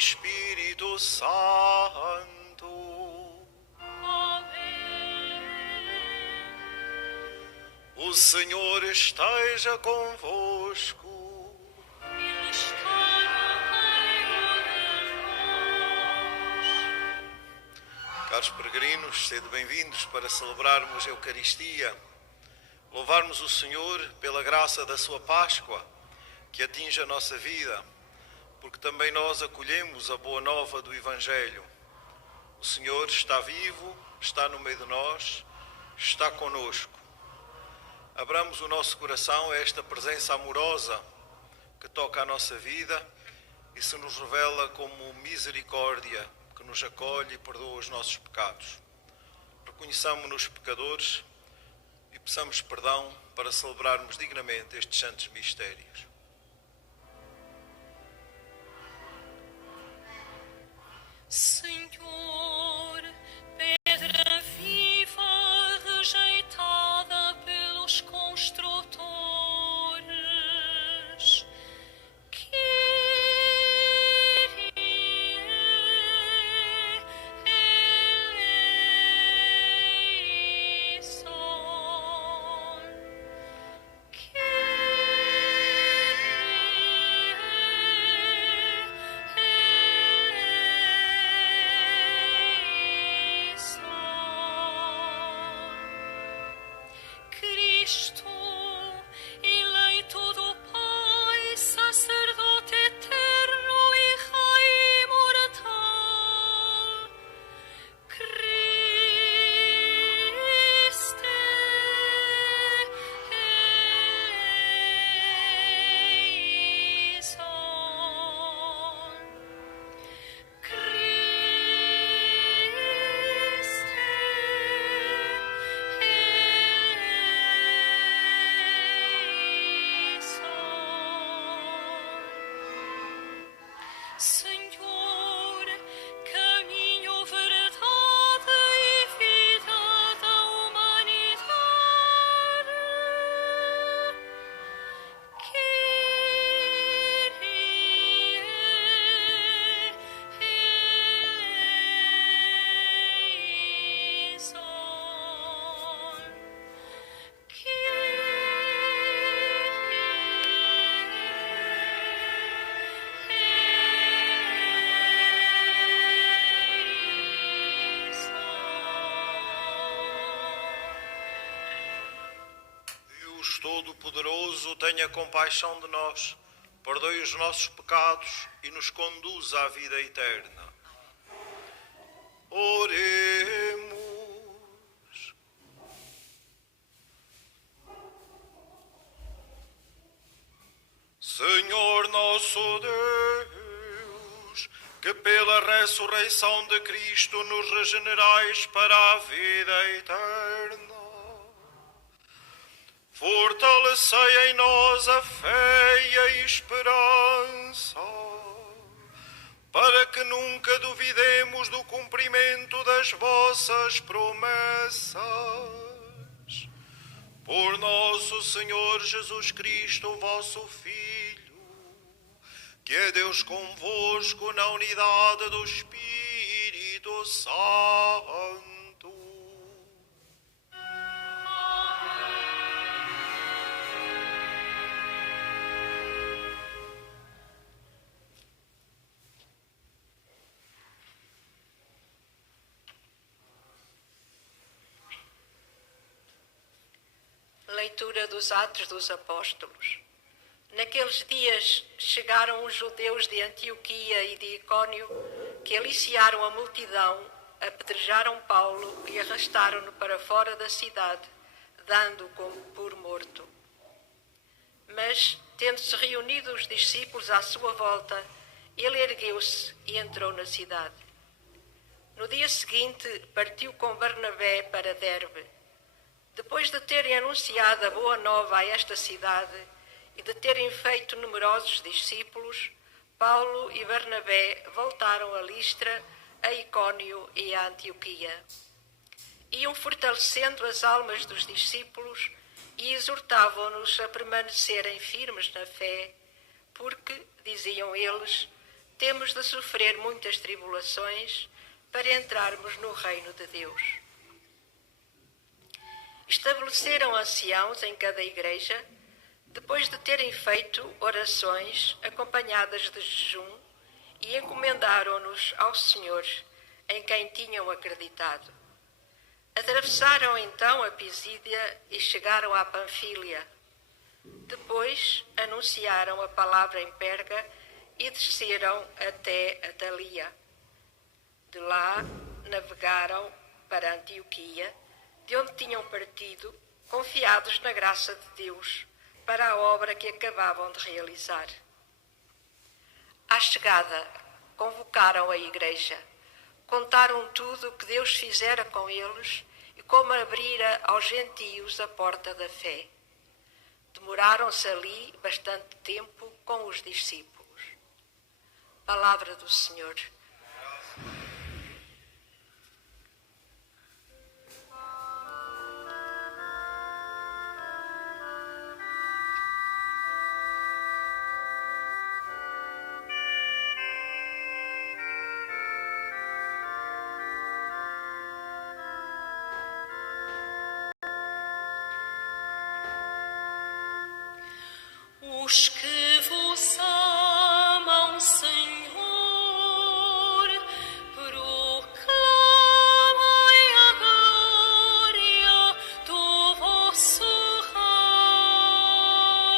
Espírito Santo. Amém. O Senhor esteja convosco. Ele está no meio de nós. Caros peregrinos, sede bem-vindos para celebrarmos a Eucaristia, louvarmos o Senhor pela graça da sua Páscoa, que atinge a nossa vida, porque também nós acolhemos a boa nova do Evangelho. O Senhor está vivo, está no meio de nós, está conosco. Abramos o nosso coração a esta presença amorosa que toca a nossa vida e se nos revela como misericórdia, que nos acolhe e perdoa os nossos pecados. Reconheçamo-nos pecadores e peçamos perdão para celebrarmos dignamente estes santos mistérios. Senhor, pedra viva rejeitada pelos construtores, Cristo, eleito do Pai, sacerdote eterno e Rei imortal, Christe eleison, Senhor, caminho, verdade e vida da humanidade, Deus Todo-Poderoso, tenha compaixão de nós, perdoe os nossos pecados e nos conduza à vida eterna. Oremos. Senhor nosso Deus, que pela ressurreição de Cristo nos regenerais para a vida eterna, fortalecei em nós a fé e a esperança, para que nunca duvidemos do cumprimento das vossas promessas. Por nosso Senhor Jesus Cristo, vosso Filho, que é Deus convosco na unidade do Espírito Santo. Leitura dos Atos dos Apóstolos. Naqueles dias chegaram os judeus de Antioquia e de Icónio, que aliciaram a multidão, apedrejaram Paulo e arrastaram-no para fora da cidade, dando-o como por morto. Mas, tendo-se reunido os discípulos à sua volta, ele ergueu-se e entrou na cidade. No dia seguinte, partiu com Barnabé para Derbe. Depois de terem anunciado a boa nova a esta cidade e de terem feito numerosos discípulos, Paulo e Barnabé voltaram a Listra, a Icónio e a Antioquia. Iam fortalecendo as almas dos discípulos e exortavam-nos a permanecerem firmes na fé, porque, diziam eles, temos de sofrer muitas tribulações para entrarmos no reino de Deus. Estabeleceram anciãos em cada igreja, depois de terem feito orações acompanhadas de jejum, e encomendaram-nos ao Senhor, em quem tinham acreditado. Atravessaram então a Pisídia e chegaram à Panfília. Depois anunciaram a palavra em Perga e desceram até Atalia. De lá navegaram para Antioquia, de onde tinham partido, confiados na graça de Deus, para a obra que acabavam de realizar. À chegada, convocaram a igreja, contaram tudo o que Deus fizera com eles e como abrira aos gentios a porta da fé. Demoraram-se ali bastante tempo com os discípulos. Palavra do Senhor. Os que vos amam, Senhor, proclamem a glória do vosso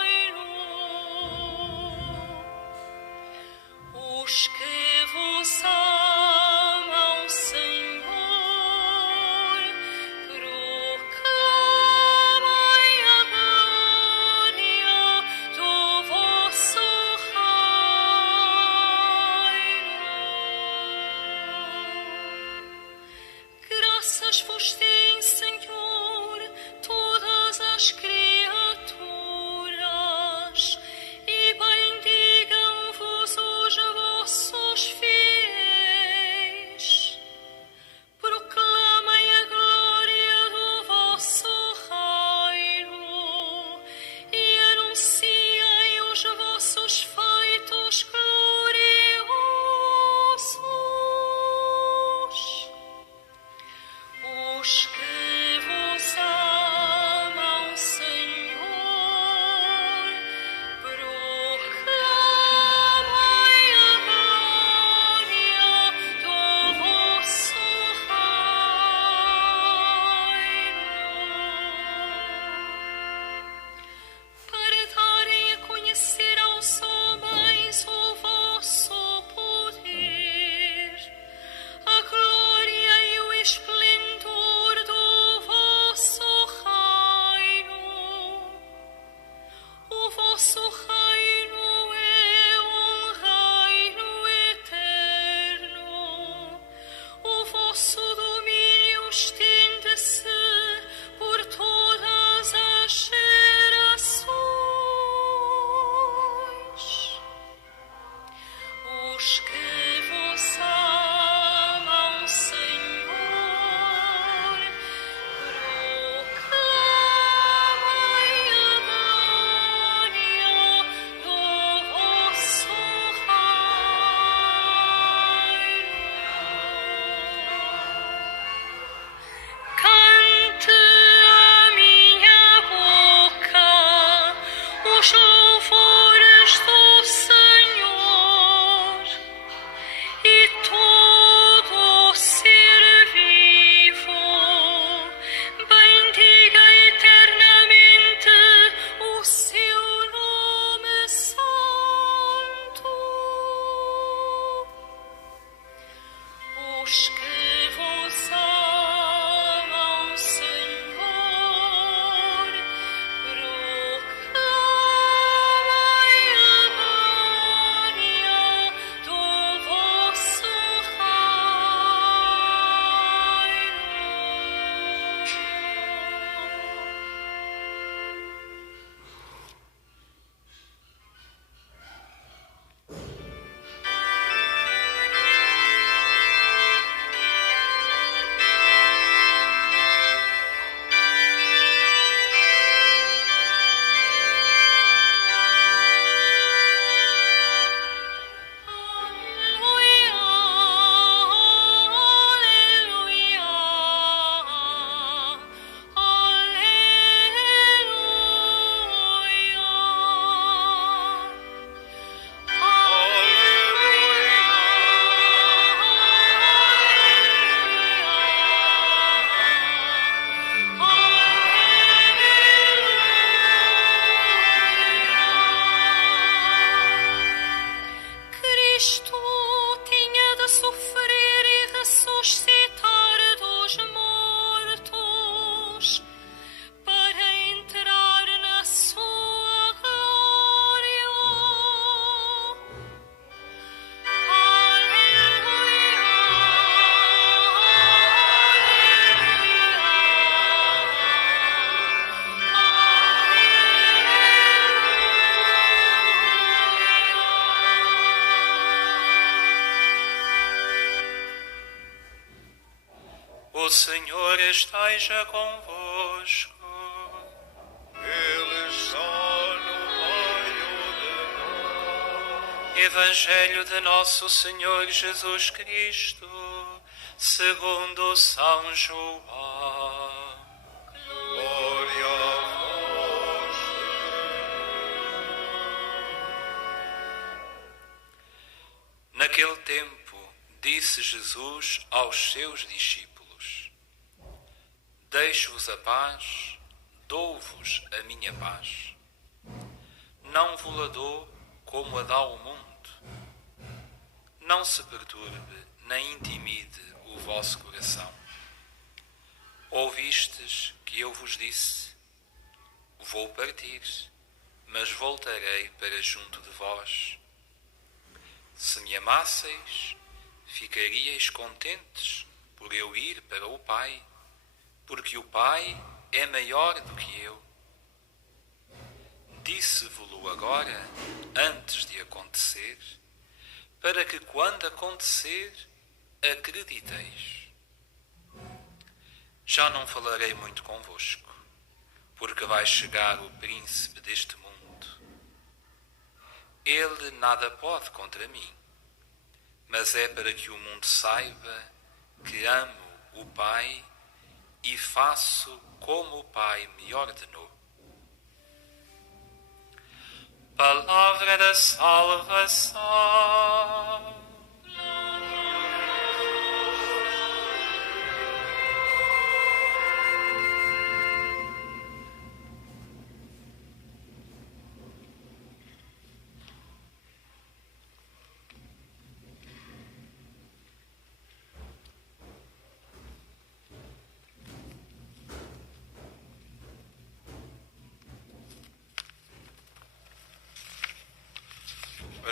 reino. Os que vos amam, Senhor, proclamem a glória do vosso reino. Senhor esteja convosco. Ele está no meio de nós. Evangelho de Nosso Senhor Jesus Cristo, segundo São João. Glória a vós, Naquele tempo, disse Jesus aos seus discípulos: Deixo-vos a paz, dou-vos a minha paz. Não vos-la dou como a dá o mundo. Não se perturbe, nem intimide o vosso coração. Ouvistes que eu vos disse: Vou partir, mas voltarei para junto de vós. Se me amasseis, ficaríeis contentes por eu ir para o Pai, porque o Pai é maior do que eu. Disse-vos-lo agora, antes de acontecer, para que quando acontecer, acrediteis. Já não falarei muito convosco, porque vai chegar o príncipe deste mundo. Ele nada pode contra mim, mas é para que o mundo saiba que amo o Pai e faço como o Pai me ordenou. Palavra da salvação.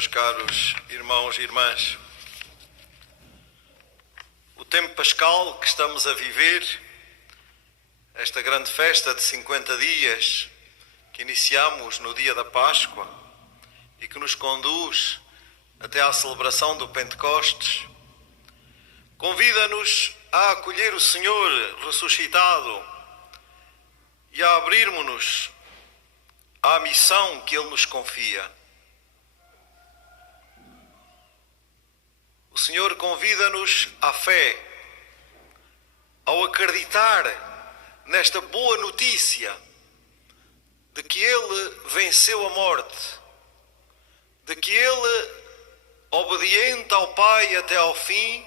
meus caros irmãos e irmãs. O tempo pascal que estamos a viver, esta grande festa de 50 dias que iniciamos no dia da Páscoa e que nos conduz até à celebração do Pentecostes, convida-nos a acolher o Senhor ressuscitado e a abrirmos-nos à missão que Ele nos confia. O Senhor convida-nos à fé, ao acreditar nesta boa notícia de que Ele venceu a morte, de que Ele, obediente ao Pai até ao fim,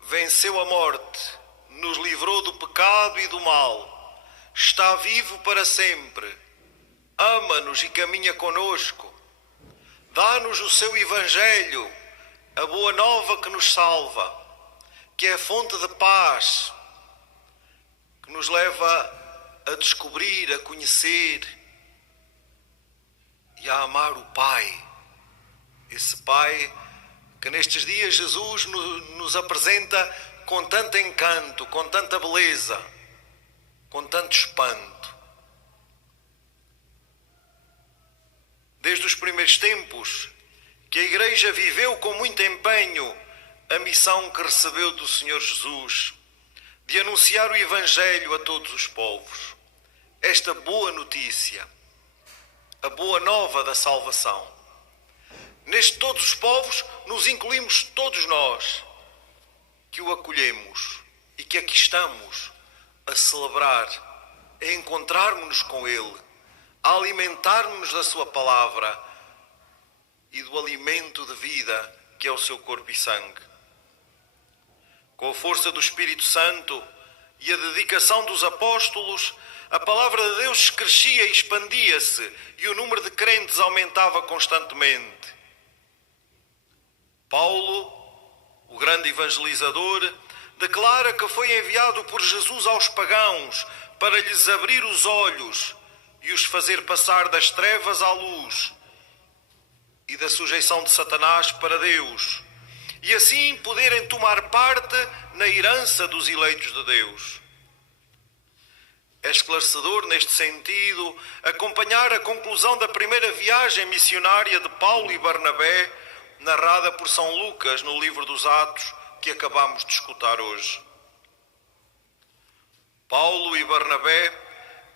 venceu a morte, nos livrou do pecado e do mal, está vivo para sempre, ama-nos e caminha conosco, dá-nos o seu Evangelho, a boa nova que nos salva, que é fonte de paz, que nos leva a descobrir, a conhecer e a amar o Pai. Esse Pai que nestes dias Jesus nos apresenta com tanto encanto, com tanta beleza, com tanto espanto. Desde os primeiros tempos que a Igreja viveu com muito empenho a missão que recebeu do Senhor Jesus, de anunciar o Evangelho a todos os povos. Esta boa notícia, a boa nova da salvação. Neste todos os povos nos incluímos todos nós, que o acolhemos e que aqui estamos a celebrar, a encontrarmos-nos com Ele, a alimentarmos-nos da sua palavra e do alimento de vida que é o seu corpo e sangue. Com a força do Espírito Santo e a dedicação dos apóstolos, a palavra de Deus crescia e expandia-se e o número de crentes aumentava constantemente. Paulo, o grande evangelizador, declara que foi enviado por Jesus aos pagãos para lhes abrir os olhos e os fazer passar das trevas à luz e da sujeição de Satanás para Deus, e assim poderem tomar parte na herança dos eleitos de Deus. É esclarecedor, neste sentido, acompanhar a conclusão da primeira viagem missionária de Paulo e Barnabé, narrada por São Lucas no livro dos Atos, que acabamos de escutar hoje. Paulo e Barnabé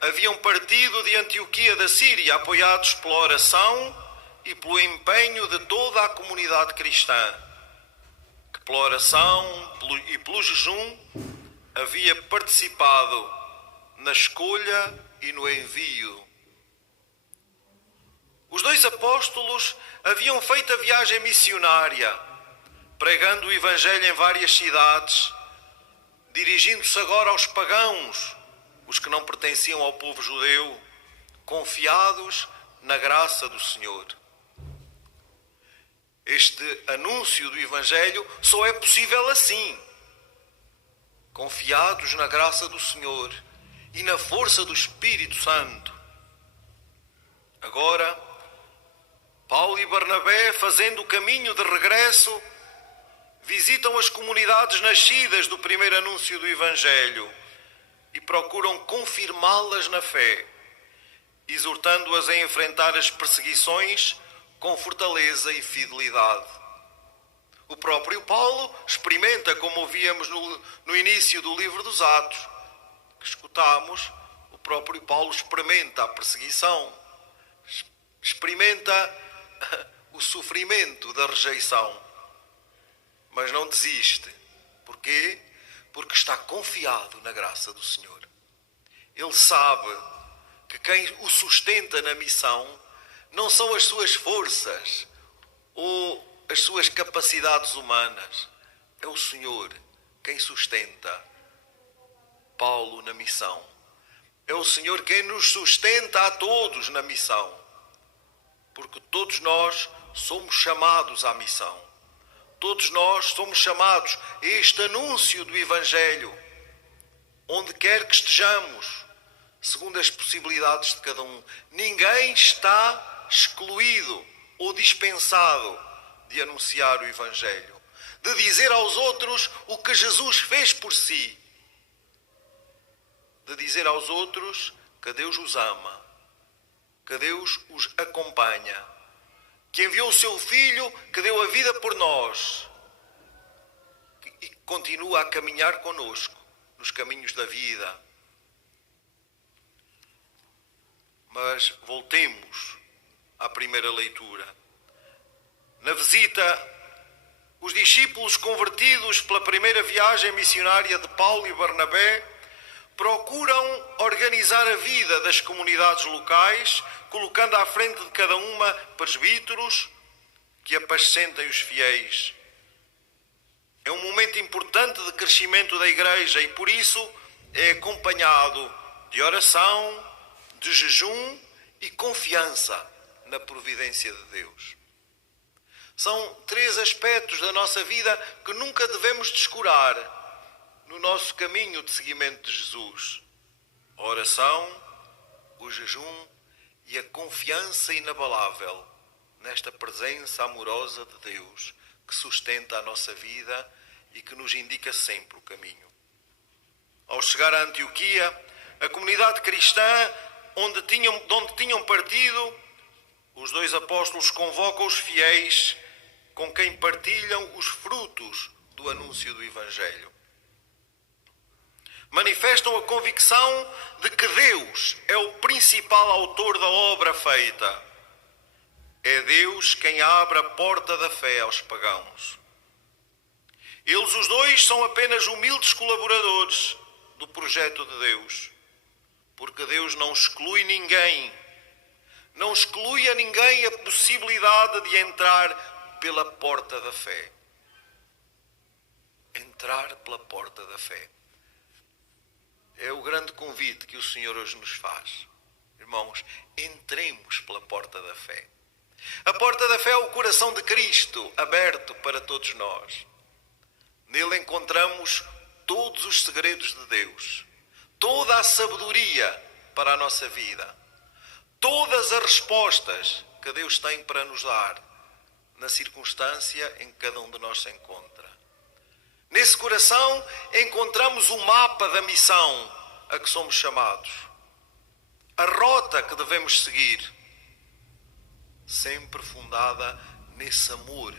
haviam partido de Antioquia da Síria, apoiados pela oração e pelo empenho de toda a comunidade cristã, que pela oração e pelo jejum havia participado na escolha e no envio. Os dois apóstolos haviam feito a viagem missionária, pregando o Evangelho em várias cidades, dirigindo-se agora aos pagãos, os que não pertenciam ao povo judeu, confiados na graça do Senhor. Este anúncio do Evangelho só é possível assim, confiados na graça do Senhor e na força do Espírito Santo. Agora, Paulo e Barnabé, fazendo o caminho de regresso, visitam as comunidades nascidas do primeiro anúncio do Evangelho e procuram confirmá-las na fé, exortando-as a enfrentar as perseguições com fortaleza e fidelidade. O próprio Paulo experimenta, como ouvíamos no início do livro dos Atos, que escutámos, o próprio Paulo experimenta a perseguição, experimenta o sofrimento da rejeição, mas não desiste. Porquê? Porque está confiado na graça do Senhor. Ele sabe que quem o sustenta na missão não são as suas forças ou as suas capacidades humanas. É o Senhor quem sustenta Paulo na missão. É o Senhor quem nos sustenta a todos na missão. Porque todos nós somos chamados à missão. Todos nós somos chamados a este anúncio do Evangelho, onde quer que estejamos, segundo as possibilidades de cada um. Ninguém está excluído ou dispensado de anunciar o Evangelho, de dizer aos outros o que Jesus fez por si, de dizer aos outros que Deus os ama, que Deus os acompanha, que enviou o seu Filho, que deu a vida por nós e continua a caminhar conosco nos caminhos da vida. Mas voltemos à primeira leitura. Na visita, os discípulos convertidos pela primeira viagem missionária de Paulo e Barnabé procuram organizar a vida das comunidades locais, colocando à frente de cada uma presbíteros que apacentem os fiéis. É um momento importante de crescimento da Igreja e, por isso, é acompanhado de oração, de jejum e confiança na providência de Deus. São 3 aspectos da nossa vida que nunca devemos descurar no nosso caminho de seguimento de Jesus: a oração, o jejum e a confiança inabalável nesta presença amorosa de Deus que sustenta a nossa vida e que nos indica sempre o caminho. Ao chegar a Antioquia, a comunidade cristã de onde tinham partido, os 2 apóstolos convocam os fiéis com quem partilham os frutos do anúncio do Evangelho. Manifestam a convicção de que Deus é o principal autor da obra feita. É Deus quem abre a porta da fé aos pagãos. Eles, os 2, são apenas humildes colaboradores do projeto de Deus, porque Deus não exclui ninguém, não exclui a ninguém a possibilidade de entrar pela porta da fé. Entrar pela porta da fé. É o grande convite que o Senhor hoje nos faz. Irmãos, entremos pela porta da fé. A porta da fé é o coração de Cristo, aberto para todos nós. Nele encontramos todos os segredos de Deus, toda a sabedoria para a nossa vida, todas as respostas que Deus tem para nos dar na circunstância em que cada um de nós se encontra. Nesse coração encontramos o mapa da missão a que somos chamados, a rota que devemos seguir, sempre fundada nesse amor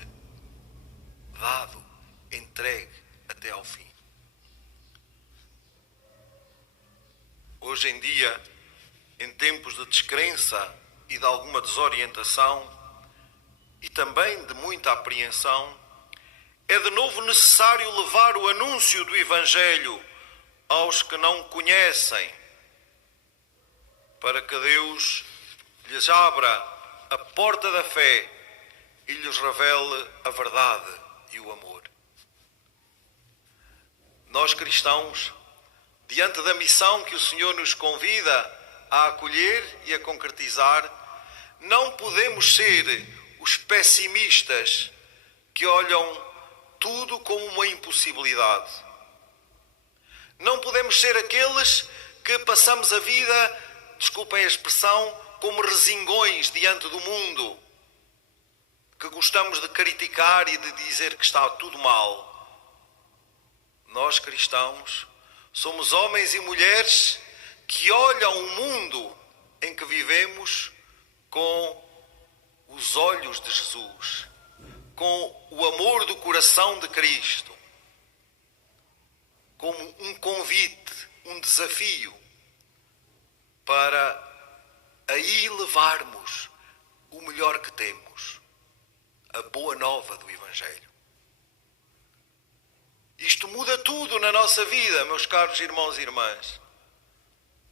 dado, entregue até ao fim. Hoje em dia, em tempos de descrença e de alguma desorientação e também de muita apreensão, é de novo necessário levar o anúncio do Evangelho aos que não conhecem, para que Deus lhes abra a porta da fé e lhes revele a verdade e o amor. Nós cristãos, diante da missão que o Senhor nos convida a acolher e a concretizar, não podemos ser os pessimistas que olham tudo como uma impossibilidade. Não podemos ser aqueles que passamos a vida, desculpem a expressão, como resingões diante do mundo, que gostamos de criticar e de dizer que está tudo mal. Nós cristãos somos homens e mulheres que olham o mundo em que vivemos com os olhos de Jesus, com o amor do coração de Cristo, como um convite, um desafio para aí levarmos o melhor que temos, a boa nova do Evangelho. Isto muda tudo na nossa vida, meus caros irmãos e irmãs.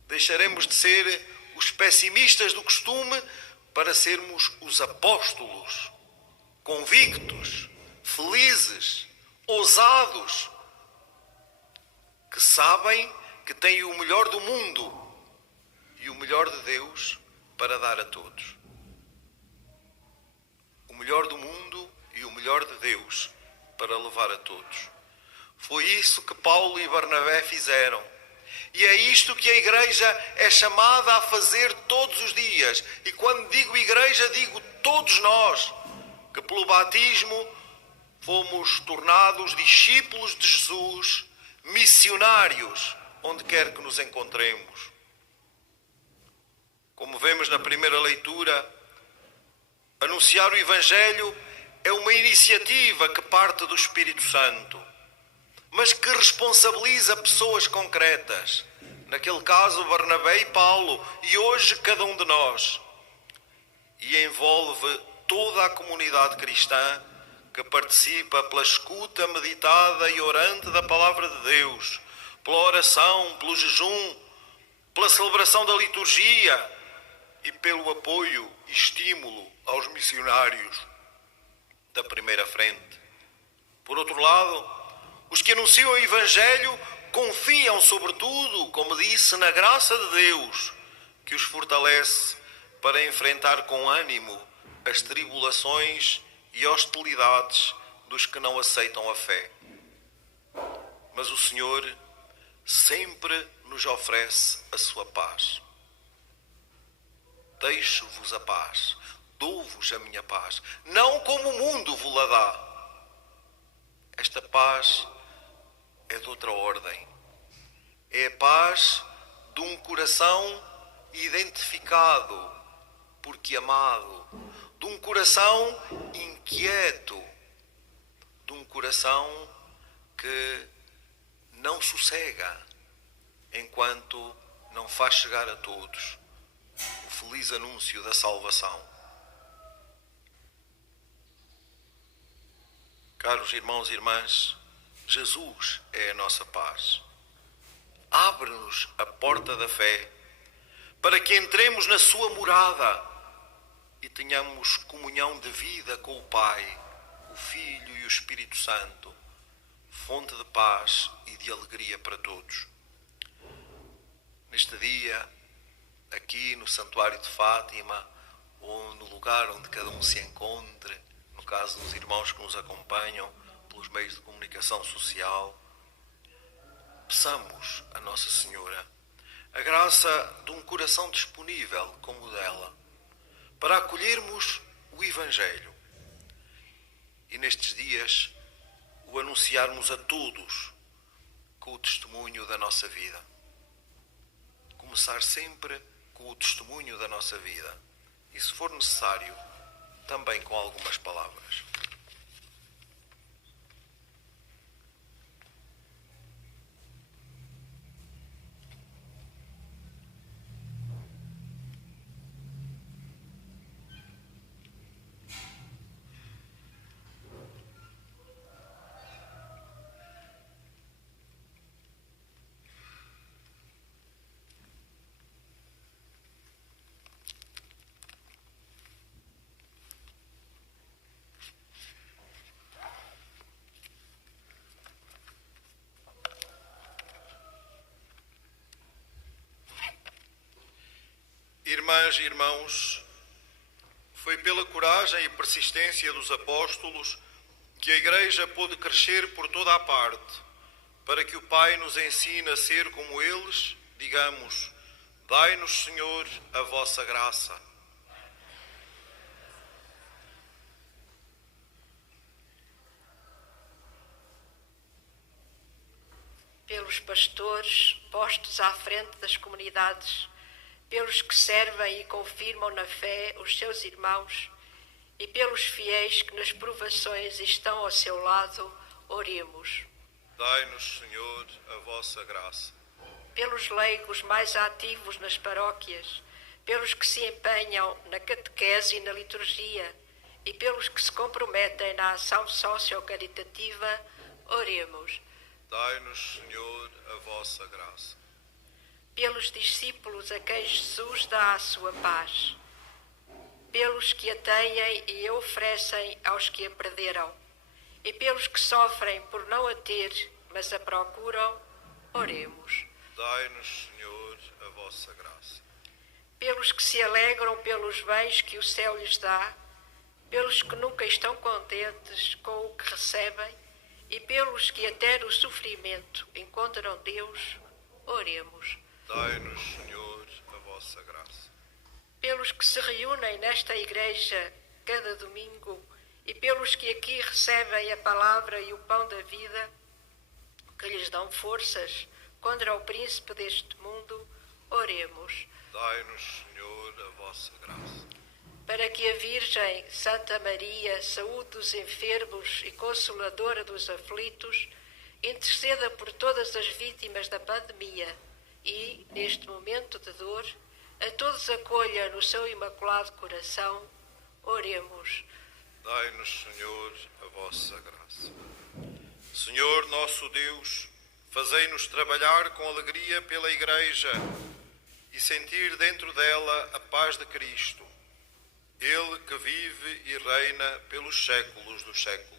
Deixaremos de ser os pessimistas do costume para sermos os apóstolos, convictos, felizes, ousados, que sabem que têm o melhor do mundo e o melhor de Deus para dar a todos. O melhor do mundo e o melhor de Deus para levar a todos. Foi isso que Paulo e Barnabé fizeram. E é isto que a Igreja é chamada a fazer todos os dias. E quando digo Igreja, digo todos nós, que pelo batismo fomos tornados discípulos de Jesus, missionários, onde quer que nos encontremos. Como vemos na primeira leitura, anunciar o Evangelho é uma iniciativa que parte do Espírito Santo, mas que responsabiliza pessoas concretas. Naquele caso, Barnabé e Paulo, e hoje cada um de nós. E envolve toda a comunidade cristã que participa pela escuta meditada e orante da Palavra de Deus, pela oração, pelo jejum, pela celebração da liturgia e pelo apoio e estímulo aos missionários da primeira frente. Por outro lado, os que anunciam o Evangelho confiam, sobretudo, como disse, na graça de Deus, que os fortalece para enfrentar com ânimo as tribulações e hostilidades dos que não aceitam a fé. Mas o Senhor sempre nos oferece a sua paz. Deixo-vos a paz, dou-vos a minha paz, não como o mundo vos-la dá. Esta paz é de outra ordem. É a paz de um coração identificado, porque amado, de um coração inquieto, de um coração que não sossega enquanto não faz chegar a todos o feliz anúncio da salvação. Caros irmãos e irmãs, Jesus é a nossa paz. Abre-nos a porta da fé para que entremos na sua morada e tenhamos comunhão de vida com o Pai, o Filho e o Espírito Santo, fonte de paz e de alegria para todos. Neste dia, aqui no Santuário de Fátima, ou no lugar onde cada um se encontre, no caso dos irmãos que nos acompanham pelos meios de comunicação social, peçamos a Nossa Senhora a graça de um coração disponível como o dela, para acolhermos o Evangelho e nestes dias o anunciarmos a todos com o testemunho da nossa vida. Começar sempre com o testemunho da nossa vida e, se for necessário, também com algumas palavras. Irmãs e irmãos, foi pela coragem e persistência dos apóstolos que a Igreja pôde crescer por toda a parte. Para que o Pai nos ensine a ser como eles, digamos: dai-nos, Senhor, a vossa graça. Pelos pastores postos à frente das comunidades, pelos que servem e confirmam na fé os seus irmãos e pelos fiéis que nas provações estão ao seu lado, oremos. Dai-nos, Senhor, a vossa graça. Pelos leigos mais ativos nas paróquias, pelos que se empenham na catequese e na liturgia e pelos que se comprometem na ação socio-caritativa, oremos. Dai-nos, Senhor, a vossa graça. Pelos discípulos a quem Jesus dá a sua paz, pelos que a têm e a oferecem aos que a perderam, e pelos que sofrem por não a ter, mas a procuram, oremos. Dai-nos, Senhor, a vossa graça. Pelos que se alegram pelos bens que o céu lhes dá, pelos que nunca estão contentes com o que recebem, e pelos que até no sofrimento encontram Deus, oremos. Dai-nos, Senhor, a vossa graça. Pelos que se reúnem nesta igreja cada domingo e pelos que aqui recebem a palavra e o pão da vida, que lhes dão forças contra o príncipe deste mundo, oremos. Dai-nos, Senhor, a vossa graça. Para que a Virgem Santa Maria, saúde dos enfermos e consoladora dos aflitos, interceda por todas as vítimas da pandemia e, neste momento de dor, a todos acolha no seu imaculado coração, oremos. Dai-nos, Senhor, a vossa graça. Senhor nosso Deus, fazei-nos trabalhar com alegria pela Igreja e sentir dentro dela a paz de Cristo, Ele que vive e reina pelos séculos dos séculos.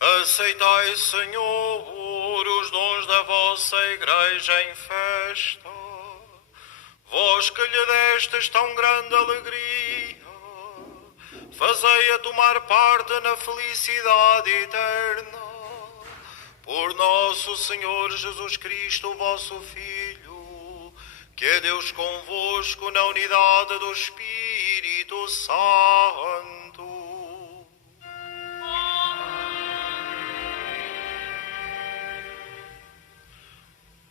Aceitai, Senhor, os dons da vossa Igreja em festa, vós que lhe destes tão grande alegria, fazei-a tomar parte na felicidade eterna. Por nosso Senhor Jesus Cristo, vosso Filho, que é Deus convosco na unidade do Espírito Santo.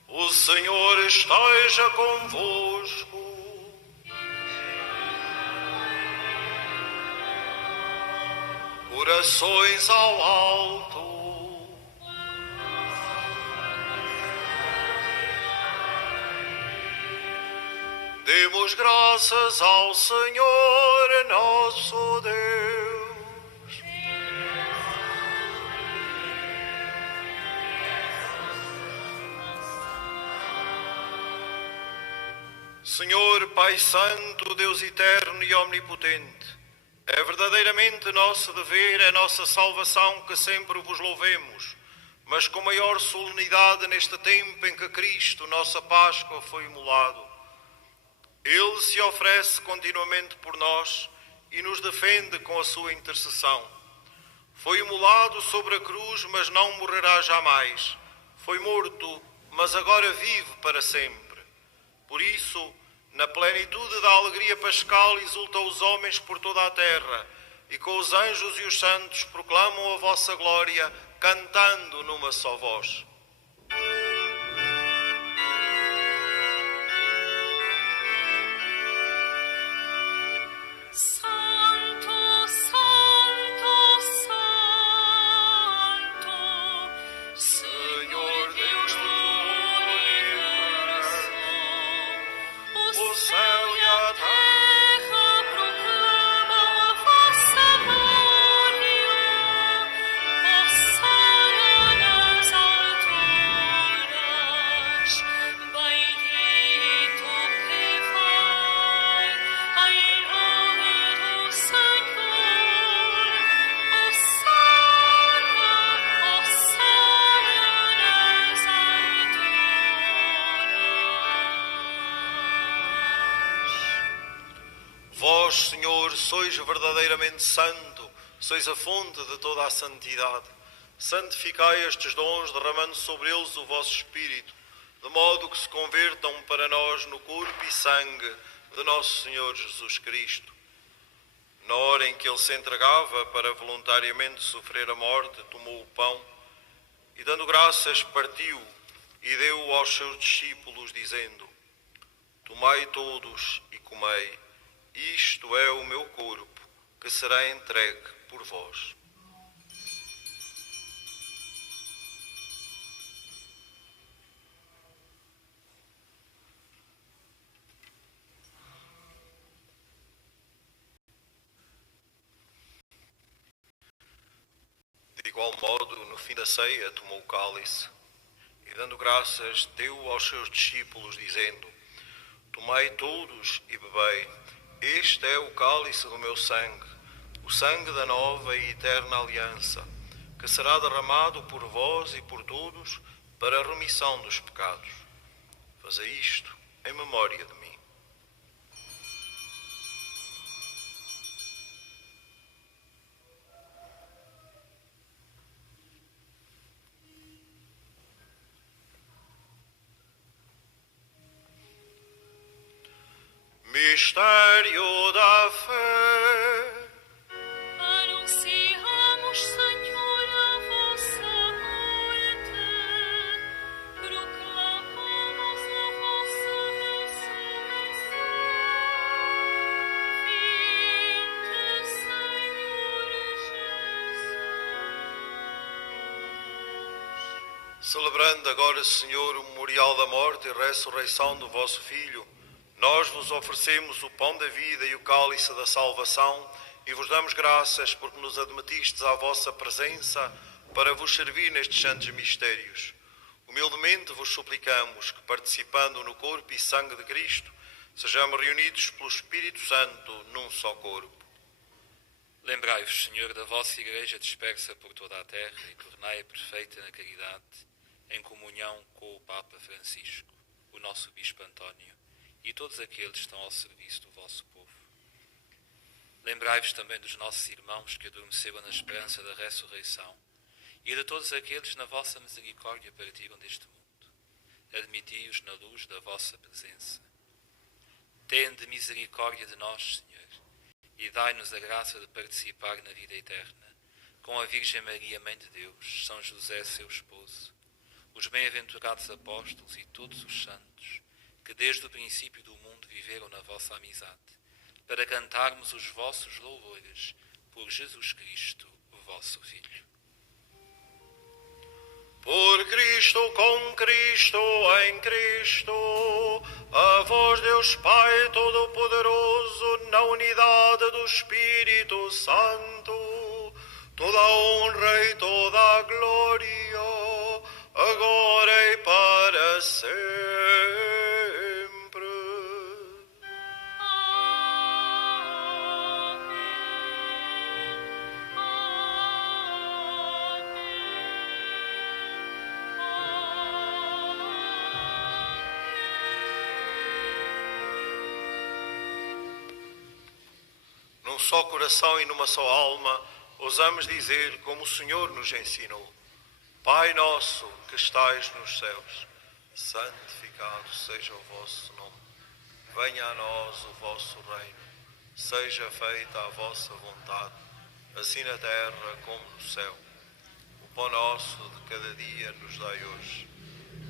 O Senhor esteja convosco. Corações ao alto. Demos graças ao Senhor nosso Deus. Senhor, Pai Santo, Deus eterno e omnipotente, é verdadeiramente nosso dever, é nossa salvação que sempre vos louvemos, mas com maior solenidade neste tempo em que Cristo, nossa Páscoa, foi imolado. Ele se oferece continuamente por nós e nos defende com a sua intercessão. Foi imolado sobre a cruz, mas não morrerá jamais. Foi morto, mas agora vive para sempre. Por isso, na plenitude da alegria pascal, exultam os homens por toda a terra, e com os anjos e os santos proclamam a vossa glória, cantando numa só voz. Vós, Senhor, sois verdadeiramente santo, sois a fonte de toda a santidade. Santificai estes dons, derramando sobre eles o vosso Espírito, de modo que se convertam para nós no corpo e sangue de nosso Senhor Jesus Cristo. Na hora em que ele se entregava para voluntariamente sofrer a morte, tomou o pão e, dando graças, partiu e deu aos seus discípulos, dizendo: Tomai todos e comei. Isto é o meu corpo, que será entregue por vós. De igual modo, no fim da ceia, tomou o cálice e, dando graças, deu aos seus discípulos, dizendo: Tomai todos e bebei. Este é o cálice do meu sangue, o sangue da nova e eterna aliança, que será derramado por vós e por todos para a remissão dos pecados. Fazei isto em memória de mim. Mistério da fé. Anunciamos, Senhor, a vossa morte, proclamamos a vossa ressurreição. Vinde, Senhor Jesus. Celebrando agora, Senhor, o memorial da morte e ressurreição do vosso Filho, nós vos oferecemos o pão da vida e o cálice da salvação e vos damos graças porque nos admitistes à vossa presença para vos servir nestes santos mistérios. Humildemente vos suplicamos que, participando no corpo e sangue de Cristo, sejamos reunidos pelo Espírito Santo num só corpo. Lembrai-vos, Senhor, da vossa Igreja dispersa por toda a terra e tornai-a perfeita na caridade, em comunhão com o Papa Francisco, o nosso Bispo António, e todos aqueles que estão ao serviço do vosso povo. Lembrai-vos também dos nossos irmãos que adormeceram na esperança da ressurreição, e de todos aqueles que na vossa misericórdia partiram deste mundo. Admiti-os na luz da vossa presença. Tende misericórdia de nós, Senhor, e dai-nos a graça de participar na vida eterna, com a Virgem Maria, Mãe de Deus, São José, seu esposo, os bem-aventurados apóstolos e todos os santos, que desde o princípio do mundo viveram na vossa amizade, para cantarmos os vossos louvores por Jesus Cristo, o vosso Filho. Por Cristo, com Cristo, em Cristo, a vós Deus Pai Todo-Poderoso, na unidade do Espírito Santo, toda a honra e toda a glória, agora e para sempre. Num só coração e numa só alma, ousamos dizer como o Senhor nos ensinou: Pai nosso que estais nos céus, santificado seja o vosso nome. Venha a nós o vosso reino. Seja feita a vossa vontade, assim na terra como no céu. O pão nosso de cada dia nos dai hoje.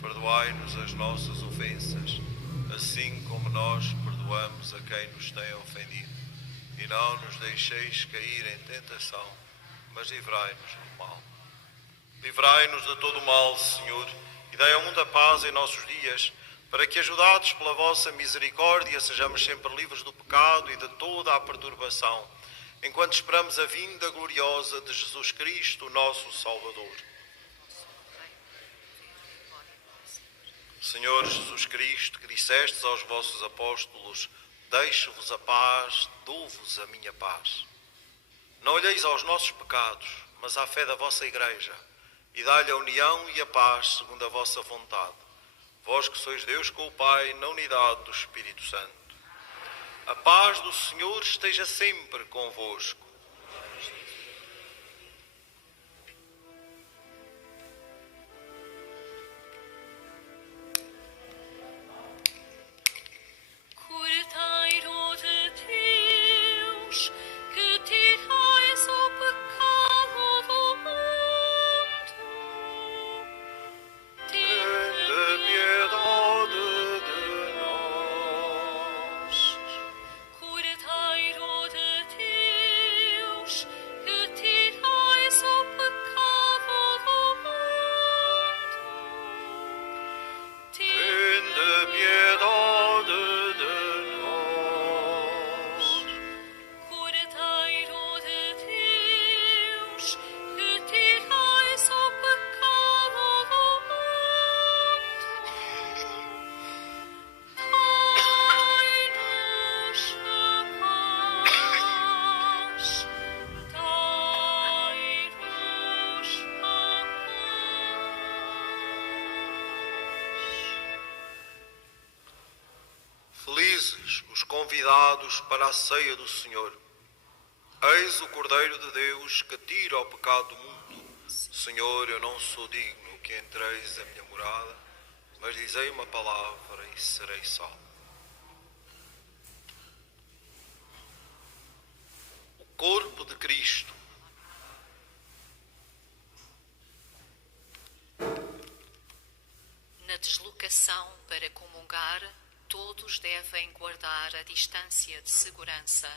Perdoai-nos as nossas ofensas, assim como nós perdoamos a quem nos tem ofendido. E não nos deixeis cair em tentação, mas livrai-nos do mal. Livrai-nos de todo o mal, Senhor, e dai ao mundo a paz em nossos dias, para que, ajudados pela vossa misericórdia, sejamos sempre livres do pecado e de toda a perturbação, enquanto esperamos a vinda gloriosa de Jesus Cristo, nosso Salvador. Senhor Jesus Cristo, que dissestes aos vossos apóstolos: deixo-vos a paz, dou-vos a minha paz. Não olheis aos nossos pecados, mas à fé da vossa Igreja, e dai-lhe a união e a paz segundo a vossa vontade. Vós que sois Deus com o Pai, na unidade do Espírito Santo. A paz do Senhor esteja sempre convosco. Cordeiro de Deus, que tirais o pecado do mundo, Tende piedade de nós. Cordeiro de Deus, que tirais o pecado do mundo, Tende piedade de nós. Cordeiro de Deus, que tirais o pecado do mundo, dai-nos a paz, dai-nos a paz. Felizes os convidados para a ceia do Senhor. Eis o Cordeiro de Deus que tira o pecado do mundo. Senhor, eu não sou digno que entreis a minha morada, mas dizei uma palavra e serei salvo. O corpo de Cristo. Na deslocação para comungar, todos devem guardar a distância de segurança.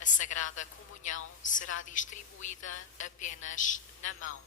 A Sagrada Comunhão será distribuída apenas na mão.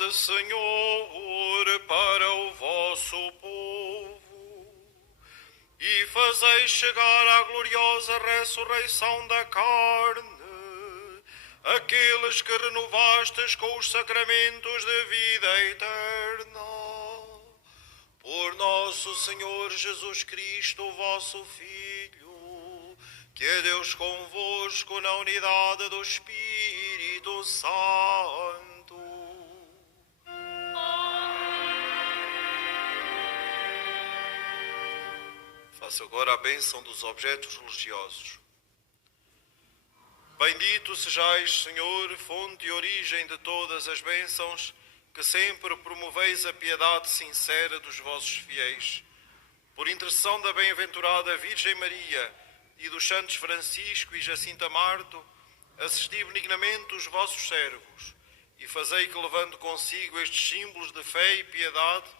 piedade, Senhor, para o vosso povo, e fazei chegar à gloriosa ressurreição da carne aqueles que renovastes com os sacramentos de vida eterna. Por nosso Senhor Jesus Cristo, vosso Filho, que é Deus convosco na unidade do Espírito Santo. Faço agora a bênção dos objetos religiosos. Bendito sejais, Senhor, fonte e origem de todas as bênçãos, que sempre promoveis a piedade sincera dos vossos fiéis. Por intercessão da bem-aventurada Virgem Maria e dos santos Francisco e Jacinta Marto, assisti benignamente os vossos servos e fazei que, levando consigo estes símbolos de fé e piedade,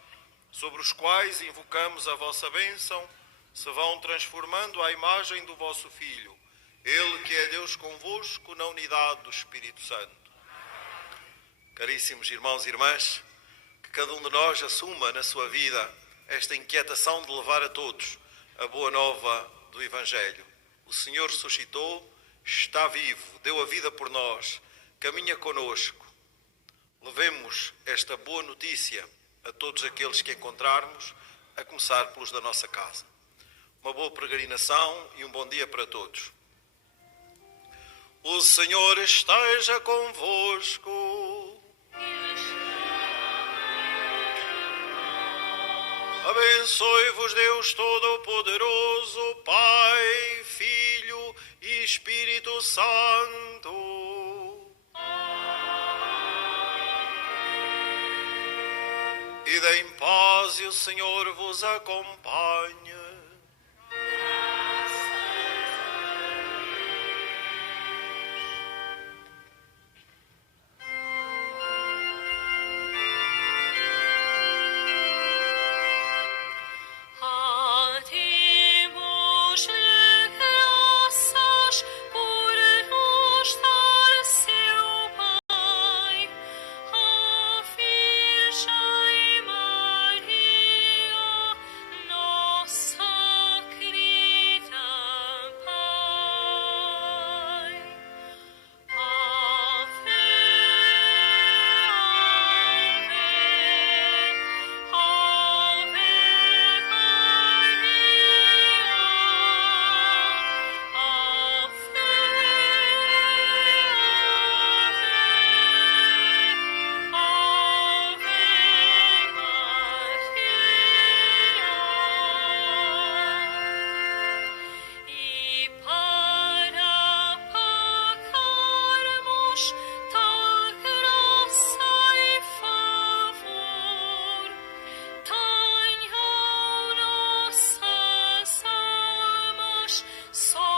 sobre os quais invocamos a vossa bênção, se vão transformando à imagem do vosso Filho, Ele que é Deus convosco na unidade do Espírito Santo. Caríssimos irmãos e irmãs, que cada um de nós assuma na sua vida esta inquietação de levar a todos a boa nova do Evangelho. O Senhor ressuscitou, está vivo, deu a vida por nós, caminha conosco. Levemos esta boa notícia a todos aqueles que encontrarmos, a começar pelos da nossa casa. Uma boa peregrinação e um bom dia para todos. O Senhor esteja convosco. Abençoe-vos Deus Todo-Poderoso, Pai, Filho e Espírito Santo. Ide em paz e o Senhor vos acompanhe. Só